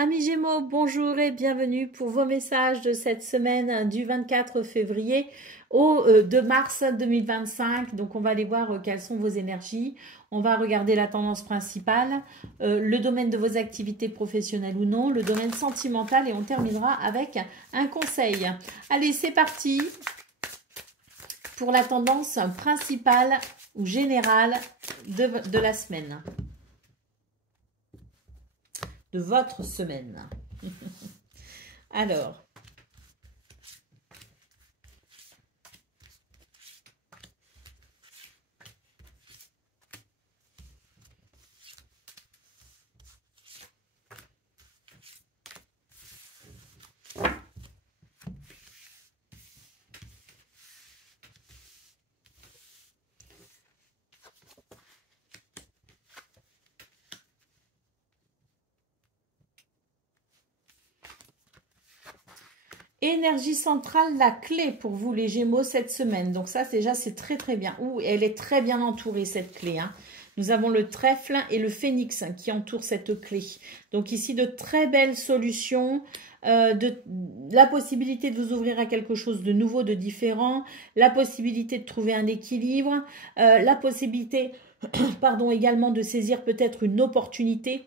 Amis Gémeaux, bonjour et bienvenue pour vos messages de cette semaine du 24 février au 2 mars 2025. Donc on va aller voir quelles sont vos énergies. On va regarder la tendance principale, le domaine de vos activités professionnelles ou non, le domaine sentimental et on terminera avec un conseil. Allez, c'est parti pour la tendance principale ou générale de la semaine. De votre semaine. Alors, énergie centrale, la clé pour vous les Gémeaux cette semaine. Donc ça déjà c'est très très bien. Ouh, elle est très bien entourée cette clé. Hein. Nous avons le trèfle et le phénix qui entourent cette clé. Donc ici de très belles solutions, la possibilité de vous ouvrir à quelque chose de nouveau, de différent, la possibilité de trouver un équilibre, la possibilité pardon, également de saisir peut-être une opportunité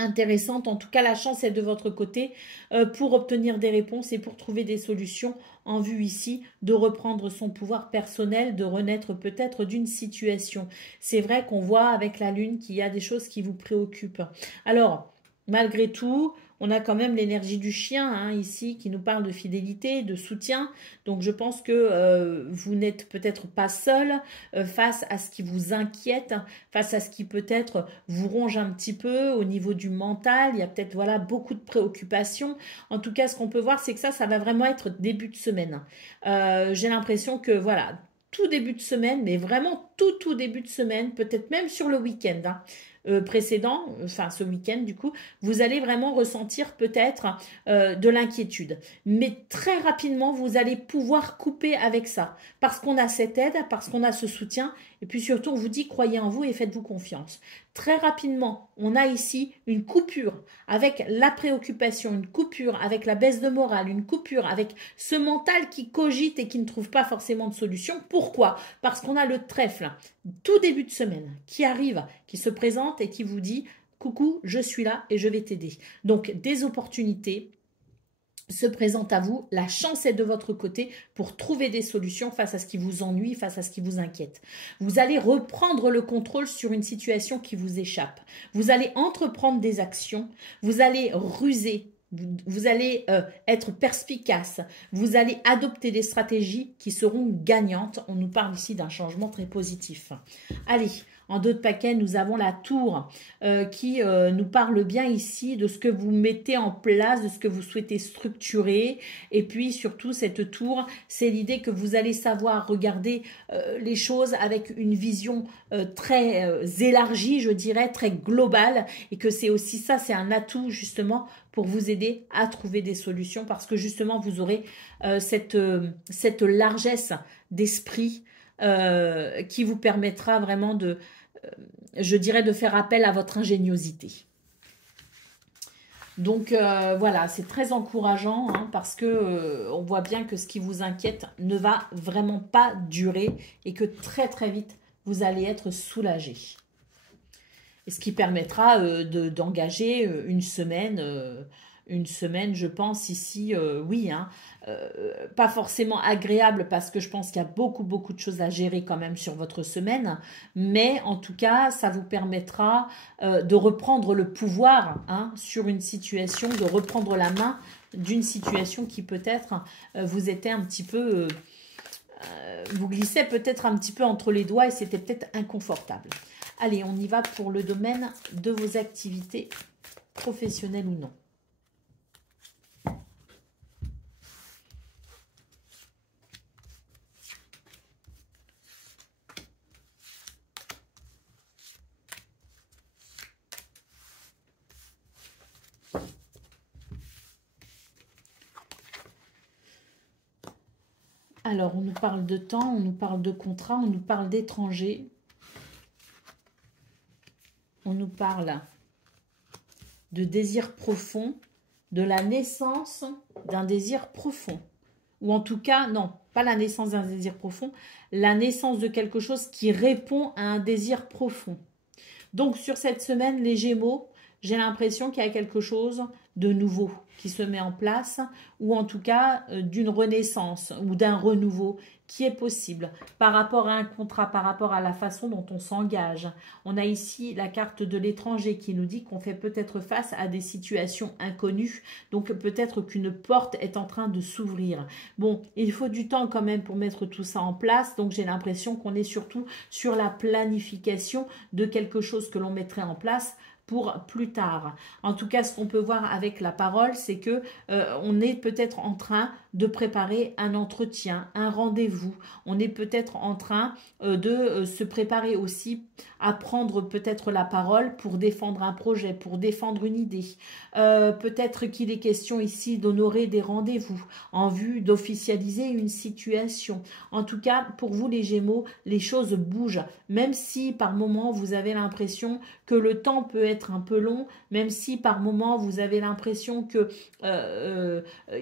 intéressante. En tout cas, la chance est de votre côté pour obtenir des réponses et pour trouver des solutions en vue ici de reprendre son pouvoir personnel, de renaître peut-être d'une situation. C'est vrai qu'on voit avec la lune qu'il y a des choses qui vous préoccupent. Alors, malgré tout, on a quand même l'énergie du chien hein, ici qui nous parle de fidélité, de soutien. Donc je pense que vous n'êtes peut-être pas seul face à ce qui vous inquiète, face à ce qui peut-être vous ronge un petit peu au niveau du mental. Il y a peut-être voilà beaucoup de préoccupations. En tout cas, ce qu'on peut voir, c'est que ça va vraiment être début de semaine. J'ai l'impression que voilà, tout début de semaine, mais vraiment tout début de semaine, peut-être même sur le week-end. Hein, précédent, enfin ce week-end du coup, vous allez vraiment ressentir peut-être de l'inquiétude. Mais très rapidement, vous allez pouvoir couper avec ça. Parce qu'on a cette aide, parce qu'on a ce soutien. Et puis surtout, on vous dit, croyez en vous et faites-vous confiance. Très rapidement, on a ici une coupure avec la préoccupation, une coupure avec la baisse de morale, une coupure avec ce mental qui cogite et qui ne trouve pas forcément de solution. Pourquoi? Parce qu'on a le trèfle, tout début de semaine, qui arrive, qui se présente et qui vous dit « Coucou, je suis là et je vais t'aider ». Donc, des opportunités se présentent à vous, la chance est de votre côté pour trouver des solutions face à ce qui vous ennuie, face à ce qui vous inquiète. Vous allez reprendre le contrôle sur une situation qui vous échappe. Vous allez entreprendre des actions, vous allez ruser, vous allez être perspicace, vous allez adopter des stratégies qui seront gagnantes. On nous parle ici d'un changement très positif. Allez, en dos de paquet, nous avons la tour qui nous parle bien ici de ce que vous mettez en place, de ce que vous souhaitez structurer. Et puis surtout, cette tour, c'est l'idée que vous allez savoir regarder les choses avec une vision très élargie, je dirais, très globale. Et que c'est aussi ça, c'est un atout justement pour vous aider à trouver des solutions parce que justement, vous aurez cette largesse d'esprit qui vous permettra vraiment de, je dirais, de faire appel à votre ingéniosité. Donc voilà, c'est très encourageant hein, parce que on voit bien que ce qui vous inquiète ne va vraiment pas durer et que très très vite, vous allez être soulagé. Et ce qui permettra d'engager une semaine, je pense ici, oui, hein, pas forcément agréable parce que je pense qu'il y a beaucoup de choses à gérer quand même sur votre semaine, mais en tout cas, ça vous permettra de reprendre le pouvoir hein, sur une situation, de reprendre la main d'une situation qui peut-être vous était un petit peu... vous glissez peut-être un petit peu entre les doigts et c'était peut-être inconfortable. Allez, on y va pour le domaine de vos activités professionnelles ou non. Alors, on nous parle de temps, on nous parle de contrat, on nous parle d'étrangers. On nous parle de désir profond, de la naissance d'un désir profond. Ou en tout cas, non, pas la naissance d'un désir profond, la naissance de quelque chose qui répond à un désir profond. Donc, sur cette semaine, les Gémeaux, j'ai l'impression qu'il y a quelque chose de nouveau qui se met en place, ou en tout cas d'une renaissance ou d'un renouveau qui est possible par rapport à un contrat, par rapport à la façon dont on s'engage. On a ici la carte de l'étranger qui nous dit qu'on fait peut-être face à des situations inconnues, donc peut-être qu'une porte est en train de s'ouvrir. Bon, il faut du temps quand même pour mettre tout ça en place, donc j'ai l'impression qu'on est surtout sur la planification de quelque chose que l'on mettrait en place pour plus tard. En tout cas, ce qu'on peut voir avec la parole, c'est que on est peut-être en train de préparer un entretien, un rendez-vous. On est peut-être en train de se préparer aussi à prendre peut-être la parole pour défendre un projet, pour défendre une idée. Peut-être qu'il est question ici d'honorer des rendez-vous en vue d'officialiser une situation. En tout cas, pour vous les Gémeaux, les choses bougent. Même si par moment vous avez l'impression que le temps peut être un peu long, même si par moment vous avez l'impression que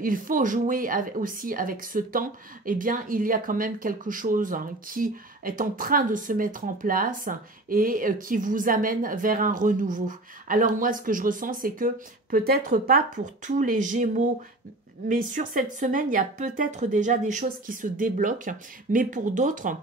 il faut jouer aussi avec ce temps, eh bien il y a quand même quelque chose qui est en train de se mettre en place et qui vous amène vers un renouveau. Alors moi ce que je ressens c'est que peut-être pas pour tous les Gémeaux, mais sur cette semaine il y a peut-être déjà des choses qui se débloquent, mais pour d'autres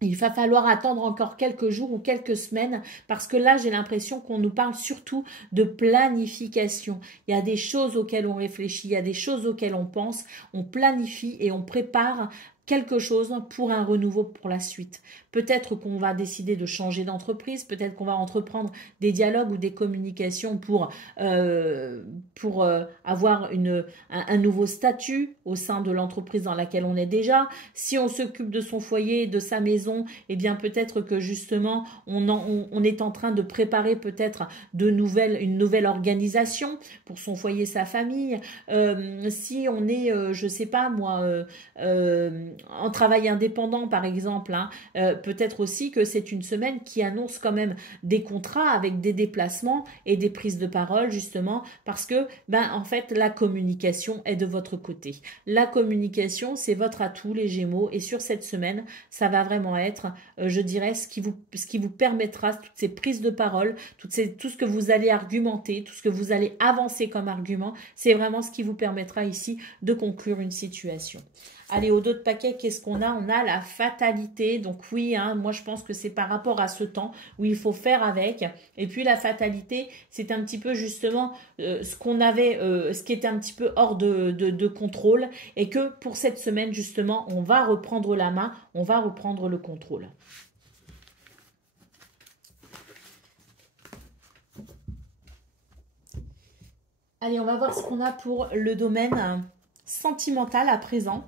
il va falloir attendre encore quelques jours ou quelques semaines parce que là, j'ai l'impression qu'on nous parle surtout de planification. Il y a des choses auxquelles on réfléchit, il y a des choses auxquelles on pense, on planifie et on prépare quelque chose pour un renouveau pour la suite. Peut-être qu'on va décider de changer d'entreprise, peut-être qu'on va entreprendre des dialogues ou des communications pour avoir un nouveau statut au sein de l'entreprise dans laquelle on est déjà. Si on s'occupe de son foyer, de sa maison, eh bien peut-être que justement on est en train de préparer peut-être une nouvelle organisation pour son foyer, sa famille. Si on est, je sais pas moi, en travail indépendant par exemple, hein, peut-être aussi que c'est une semaine qui annonce quand même des contrats avec des déplacements et des prises de parole justement parce que en fait la communication est de votre côté. La communication c'est votre atout les Gémeaux et sur cette semaine ça va vraiment être je dirais ce qui vous permettra toutes ces prises de parole, tout ce que vous allez argumenter, tout ce que vous allez avancer comme argument, c'est vraiment ce qui vous permettra ici de conclure une situation. Allez, au dos de paquet, qu'est-ce qu'on a? On a la fatalité. Donc oui, hein, moi je pense que c'est par rapport à ce temps où il faut faire avec. Et puis la fatalité, c'est un petit peu justement ce qu'on avait, ce qui était un petit peu hors de contrôle. Et que pour cette semaine, justement, on va reprendre la main, on va reprendre le contrôle. Allez, on va voir ce qu'on a pour le domaine sentimental à présent.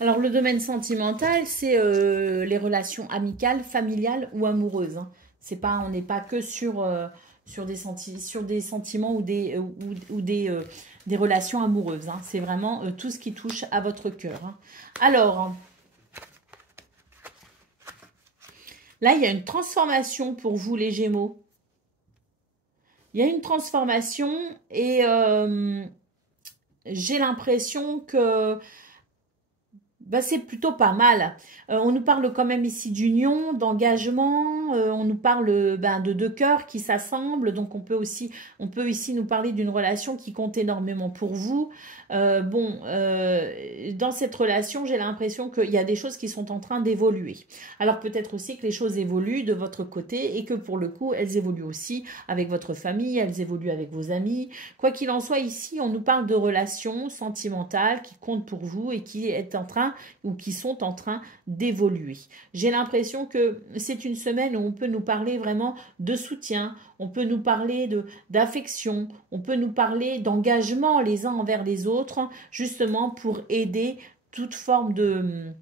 Alors, le domaine sentimental, c'est les relations amicales, familiales ou amoureuses. Hein. On n'est pas que sur des sentiments ou des relations amoureuses. Hein. C'est vraiment tout ce qui touche à votre cœur. Hein. Alors, là, il y a une transformation pour vous, les Gémeaux. Il y a une transformation et j'ai l'impression que c'est plutôt pas mal. On nous parle quand même ici d'union, d'engagement. On nous parle de deux cœurs qui s'assemblent. Donc on peut ici nous parler d'une relation qui compte énormément pour vous. Dans cette relation, j'ai l'impression qu'il y a des choses qui sont en train d'évoluer. Alors peut-être aussi que les choses évoluent de votre côté et que pour le coup, elles évoluent aussi avec votre famille, elles évoluent avec vos amis. Quoi qu'il en soit, ici, on nous parle de relations sentimentales qui comptent pour vous et qui sont en train d'évoluer. J'ai l'impression que c'est une semaine où on peut nous parler vraiment de soutien, on peut nous parler d'affection, on peut nous parler d'engagement les uns envers les autres, justement pour aider toute forme de...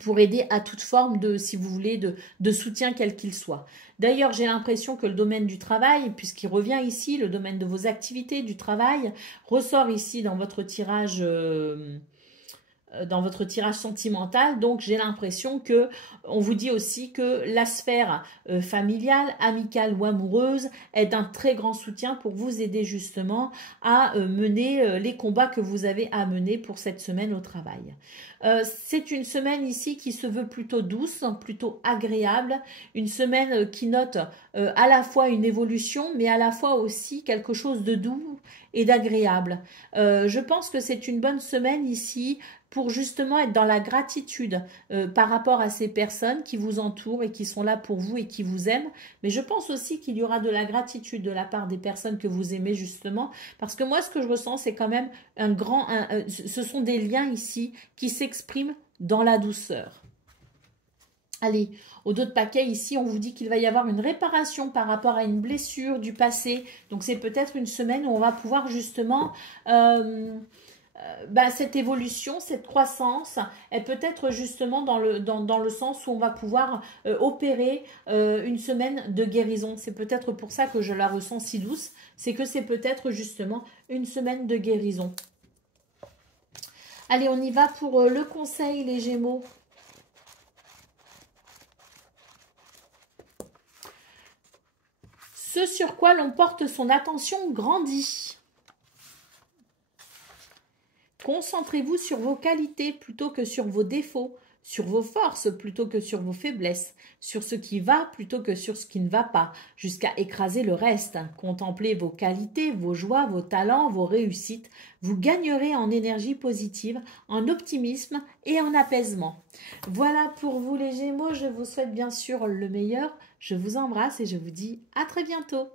pour aider à toute forme de, si vous voulez, de soutien quel qu'il soit. D'ailleurs, j'ai l'impression que le domaine du travail, puisqu'il revient ici, le domaine de vos activités, du travail, ressort ici dans votre tirage sentimental. Donc j'ai l'impression que on vous dit aussi que la sphère familiale, amicale ou amoureuse est d'un très grand soutien pour vous aider justement à mener les combats que vous avez à mener pour cette semaine au travail. C'est une semaine ici qui se veut plutôt douce, plutôt agréable, une semaine qui note à la fois une évolution mais à la fois aussi quelque chose de doux et d'agréable. Je pense que c'est une bonne semaine ici pour justement être dans la gratitude par rapport à ces personnes qui vous entourent et qui sont là pour vous et qui vous aiment. Mais je pense aussi qu'il y aura de la gratitude de la part des personnes que vous aimez justement, parce que moi ce que je ressens c'est quand même ce sont des liens ici qui s'expriment dans la douceur. Allez, au dos de paquet, ici, on vous dit qu'il va y avoir une réparation par rapport à une blessure du passé. Donc, c'est peut-être une semaine où on va pouvoir justement... cette évolution, cette croissance est peut-être justement dans le sens où on va pouvoir opérer une semaine de guérison. C'est peut-être pour ça que je la ressens si douce. C'est que c'est peut-être justement une semaine de guérison. Allez, on y va pour le conseil, les Gémeaux. Ce sur quoi l'on porte son attention grandit. Concentrez-vous sur vos qualités plutôt que sur vos défauts, sur vos forces plutôt que sur vos faiblesses, sur ce qui va plutôt que sur ce qui ne va pas, jusqu'à écraser le reste. Contemplez vos qualités, vos joies, vos talents, vos réussites. Vous gagnerez en énergie positive, en optimisme et en apaisement. Voilà pour vous les Gémeaux, je vous souhaite bien sûr le meilleur. Je vous embrasse et je vous dis à très bientôt.